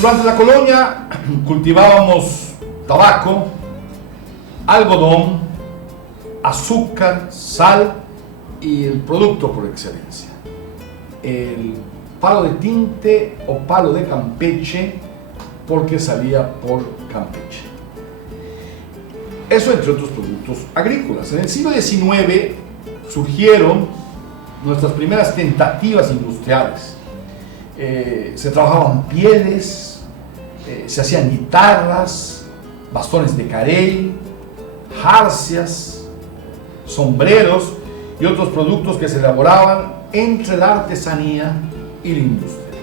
Durante la colonia cultivábamos tabaco, algodón, azúcar, sal y el producto por excelencia, el palo de tinte o palo de Campeche, porque salía por Campeche. Eso entre otros productos agrícolas. En el siglo XIX surgieron nuestras primeras tentativas industriales. Se trabajaban pieles, se hacían guitarras, bastones de carey, jarcias, sombreros y otros productos que se elaboraban entre la artesanía y la industria.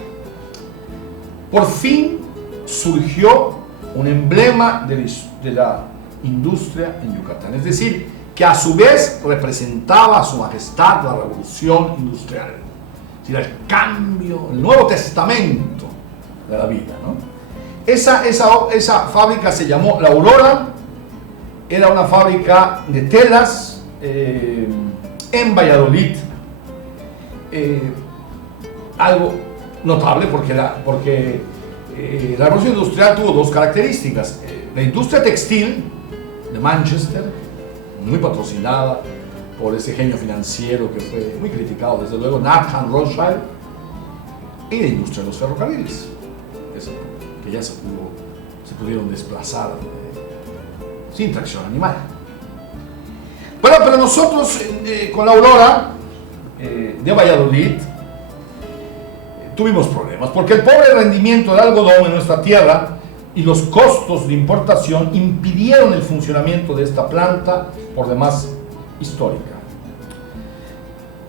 Por fin surgió un emblema de la industria en Yucatán, es decir, que a su vez representaba a su majestad la revolución industrial, es decir, el cambio, el Nuevo Testamento de la vida, ¿no? Esa fábrica se llamó La Aurora, era una fábrica de telas en Valladolid, algo notable porque la revolución industrial tuvo dos características. La industria textil de Manchester, muy patrocinada por ese genio financiero que fue muy criticado, desde luego, Nathan Rothschild, y la industria de los ferrocarriles, que ya se pudieron desplazar sin tracción animal. Bueno, pero nosotros con la Aurora de Valladolid tuvimos problemas, porque el pobre rendimiento del algodón en nuestra tierra y los costos de importación impidieron el funcionamiento de esta planta, por demás histórica.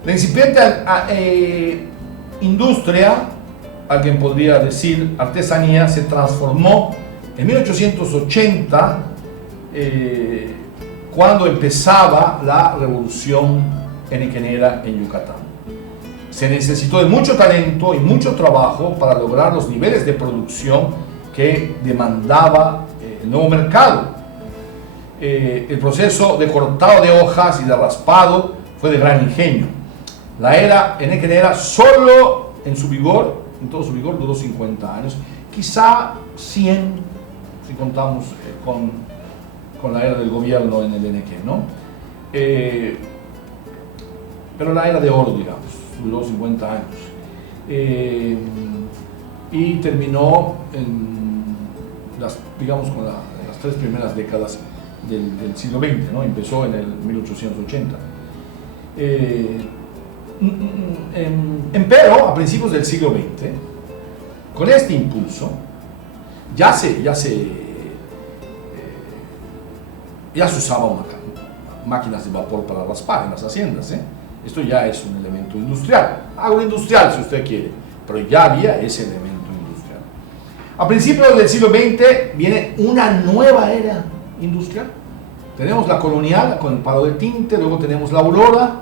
La incipiente industria, alguien podría decir artesanía, se transformó en 1880, cuando empezaba la revolución henequenera en Yucatán. Se necesitó de mucho talento y mucho trabajo para lograr los niveles de producción que demandaba el nuevo mercado. El proceso de cortado de hojas y de raspado fue de gran ingenio. La era henequenera solo en todo su vigor, duró 50 años, quizá 100 si contamos con la era del gobierno en el Enequén, ¿no? Pero la era de oro, digamos, duró 50 años. Y terminó con las tres primeras décadas del siglo XX, ¿no? Empezó en el 1880. Empero, a principios del siglo XX, con este impulso, ya se usaban máquinas de vapor para raspar en las haciendas, ¿eh? Esto ya es un elemento industrial, agroindustrial si usted quiere, pero ya había ese elemento industrial. A principios del siglo XX viene una nueva era industrial. Tenemos la colonial con el palo de tinte, luego tenemos la Aurora,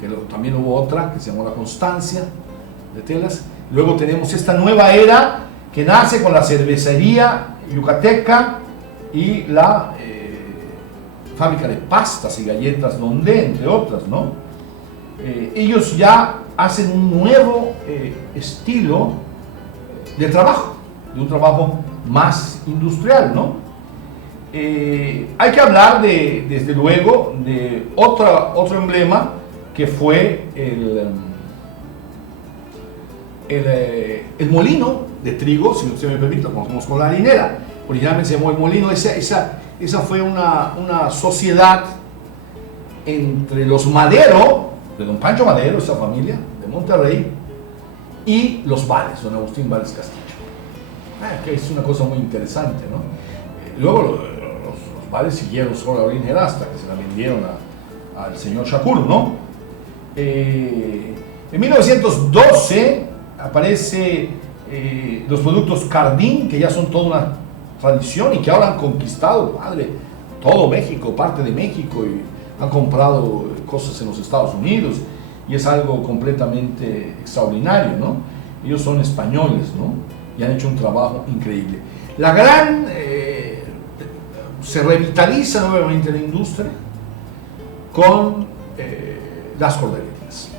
que también hubo otra que se llamó la Constancia de telas. Luego tenemos esta nueva era que nace con la cervecería yucateca y la fábrica de pastas y galletas Londé, entre otras, ¿no? Ellos ya hacen un nuevo estilo de trabajo, de un trabajo más industrial, ¿no? Hay que hablar desde luego de otro emblema que fue el molino de trigo, si usted me permite, lo conocemos con la harinera. Originalmente se llamó el molino. Esa fue una sociedad entre los Madero, de don Pancho Madero, esa familia de Monterrey, y los Vales, don Agustín Vales Castillo. Que es una cosa muy interesante, ¿no? Luego los Vales siguieron sobre la harinera hasta que se la vendieron al señor Shakur, ¿no? En 1912 aparece los productos Cardín, que ya son toda una tradición y que ahora han conquistado, todo México, parte de México, y han comprado cosas en los Estados Unidos, y es algo completamente extraordinario, ¿no? Ellos son españoles, ¿no? Y han hecho un trabajo increíble. Se revitaliza nuevamente la industria con las corderías.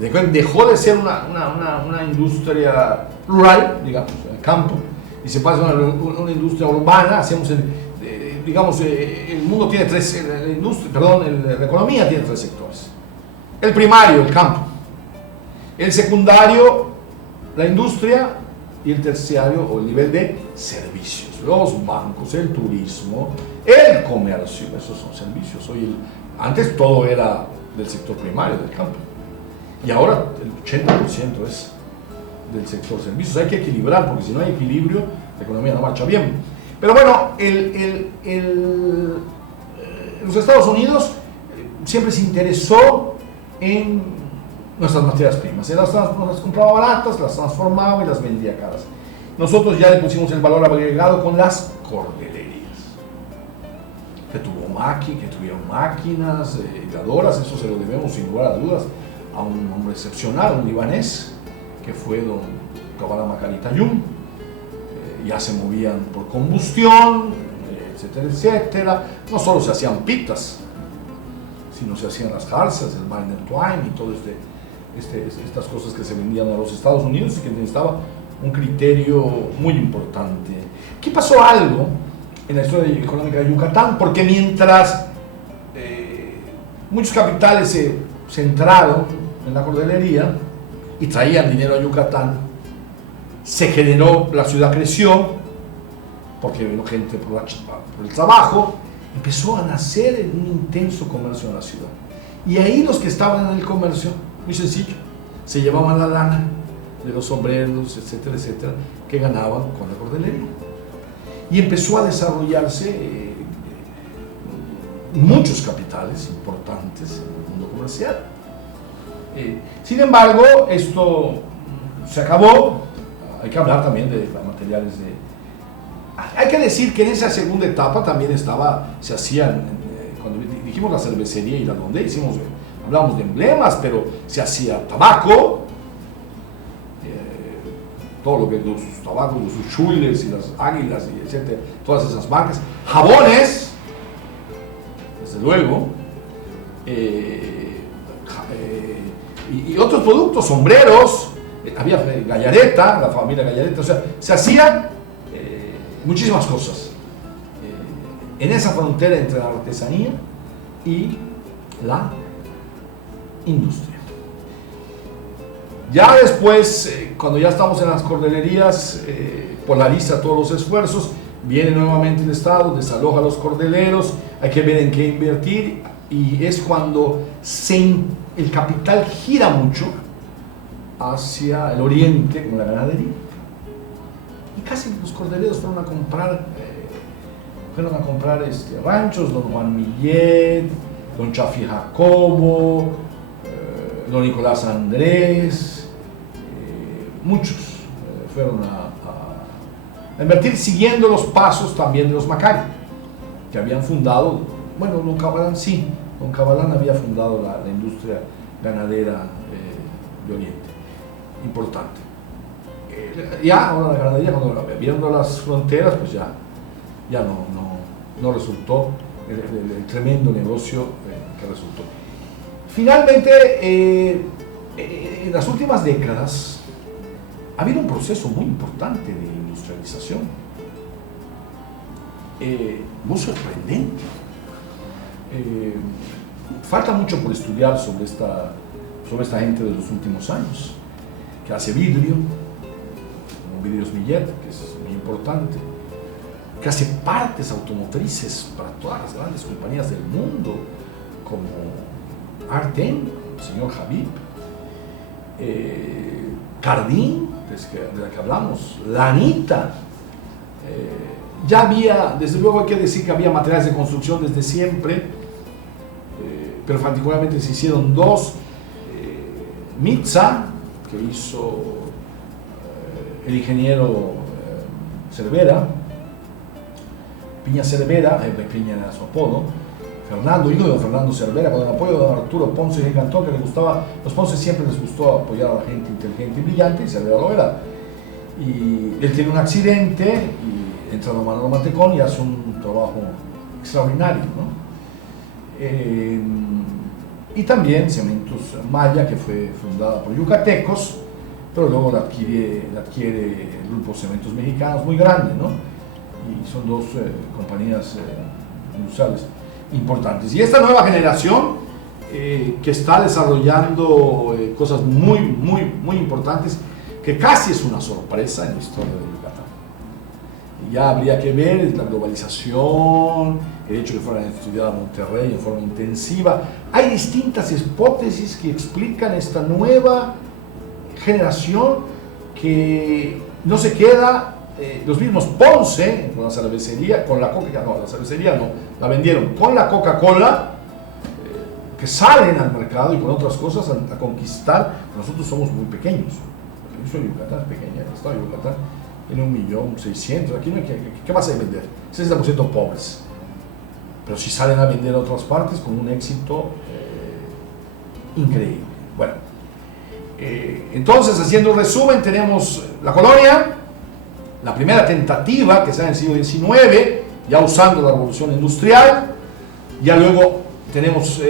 Dejó de ser una industria rural, digamos, en el campo, y se pasa a una industria urbana. Hacemos digamos, el mundo tiene la economía tiene tres sectores. El primario, el campo. El secundario, la industria. Y el terciario, o el nivel de servicios. Los bancos, el turismo, el comercio, esos son servicios. Antes todo era del sector primario, del campo. Y ahora el 80% es del sector servicios. Hay que equilibrar, porque si no hay equilibrio, la economía no marcha bien. Pero bueno, los Estados Unidos siempre se interesó en nuestras materias primas. Él las compraba baratas, las transformaba y las vendía caras. Nosotros ya le pusimos el valor agregado con las cordelerías. Que tuvieron máquinas hiladoras, eso se lo debemos sin lugar a dudas a un hombre excepcional, un libanés, que fue don Kabbalah Makari Tayum. Ya se movían por combustión, etcétera, etcétera. No solo se hacían pitas, sino se hacían las jarzas, el binder twine y todo estas cosas que se vendían a los Estados Unidos y que necesitaba un criterio muy importante. Aquí pasó algo en la historia económica de Yucatán, porque mientras muchos capitales se centraron en la cordillería y traían dinero a Yucatán, la ciudad creció, porque vino gente por el trabajo, empezó a nacer un intenso comercio en la ciudad. Y ahí los que estaban en el comercio, muy sencillo, se llevaban la lana de los sombreros, etcétera, etcétera, que ganaban con la cordelería. Y empezó a desarrollarse muchos capitales importantes en el mundo comercial. Sin embargo, esto se acabó. Hay que hablar también de materiales de... Hay que decir que en esa segunda etapa también se hacían, cuando dijimos la cervecería y la donde hablamos de emblemas, pero se hacía tabaco, todo lo que los tabacos, los chules y las águilas, y etcétera, todas esas marcas, jabones, desde luego, y otros productos, sombreros, había Gallareta, la familia Gallareta, o sea, se hacían muchísimas cosas en esa frontera entre la artesanía y la industria. Ya después, cuando ya estamos en las cordelerías, polariza todos los esfuerzos, viene nuevamente el Estado, desaloja a los cordeleros, hay que ver en qué invertir, y es cuando el capital gira mucho hacia el oriente con la ganadería. Y casi los cordeleros fueron a comprar ranchos, don Juan Millet, don Chafi Jacobo, don Nicolás Andrés, muchos fueron a invertir siguiendo los pasos también de los Macari, que habían fundado, bueno, don Kabbalah había fundado la industria ganadera de Oriente, importante. Ya ahora la ganadería, cuando viendo las fronteras, pues ya no resultó el tremendo negocio que resultó. Finalmente, en las últimas décadas ha habido un proceso muy importante de industrialización, muy sorprendente. Falta mucho por estudiar sobre esta gente de los últimos años, que hace vidrio, como Vidrios Millet, que es muy importante, que hace partes automotrices para todas las grandes compañías del mundo, como Artem, el señor Habib, Cardin, de la que hablamos, Lanita. Ya había, desde luego hay que decir que había materiales de construcción desde siempre, pero particularmente se hicieron dos. Mitza, que hizo el ingeniero Cervera, Piña Cervera, Piña era su apodo, Fernando, hijo de don Fernando Cervera, con el apoyo de don Arturo Ponce, que encantó, que le gustaba, los Ponce siempre les gustó apoyar a la gente inteligente y brillante, y Cervera lo era. Y él tiene un accidente, y entra don Manolo Mantecón y hace un trabajo extraordinario, ¿no? y también Cementos Maya, que fue fundada por yucatecos, pero luego la adquiere el grupo Cementos Mexicanos, muy grande, ¿no? Y son dos compañías industriales importantes. Y esta nueva generación que está desarrollando cosas muy importantes, que casi es una sorpresa en la historia de Yucatán. Y ya habría que ver la globalización, el hecho de que fueran estudiadas en Monterrey en forma intensiva. Hay distintas hipótesis que explican esta nueva generación que no se queda. Los mismos Ponce, con la cervecería, con la Coca, no, la cervecería no, la vendieron con la Coca-Cola, que salen al mercado y con otras cosas a conquistar. Nosotros somos muy pequeños. Yo soy de Yucatán, es pequeña, el estado de Yucatán tiene 1.600.000, aquí no hay ¿qué vas a vender? 60% pobres. Pero si salen a vender a otras partes con un éxito increíble. Bueno, entonces, haciendo un resumen, tenemos la colonia, la primera tentativa que se da en el siglo XIX, ya usando la revolución industrial. Ya luego tenemos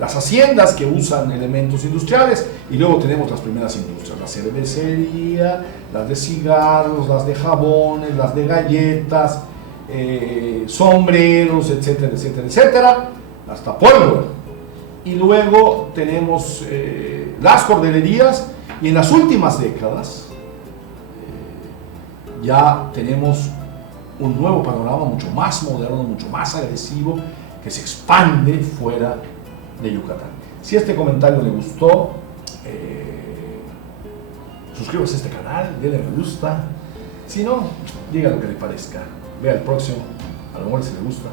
las haciendas que usan elementos industriales, y luego tenemos las primeras industrias, la cervecería, las de cigarros, las de jabones, las de galletas, sombreros, etcétera, etcétera, etcétera, hasta Puebla. Y luego tenemos las cordelerías, y en las últimas décadas ya tenemos un nuevo panorama mucho más moderno, mucho más agresivo, que se expande fuera de Yucatán. Si este comentario le gustó, suscríbase a este canal, denle me gusta. Si no, diga lo que le parezca. Vea el próximo, a lo mejor si le gusta.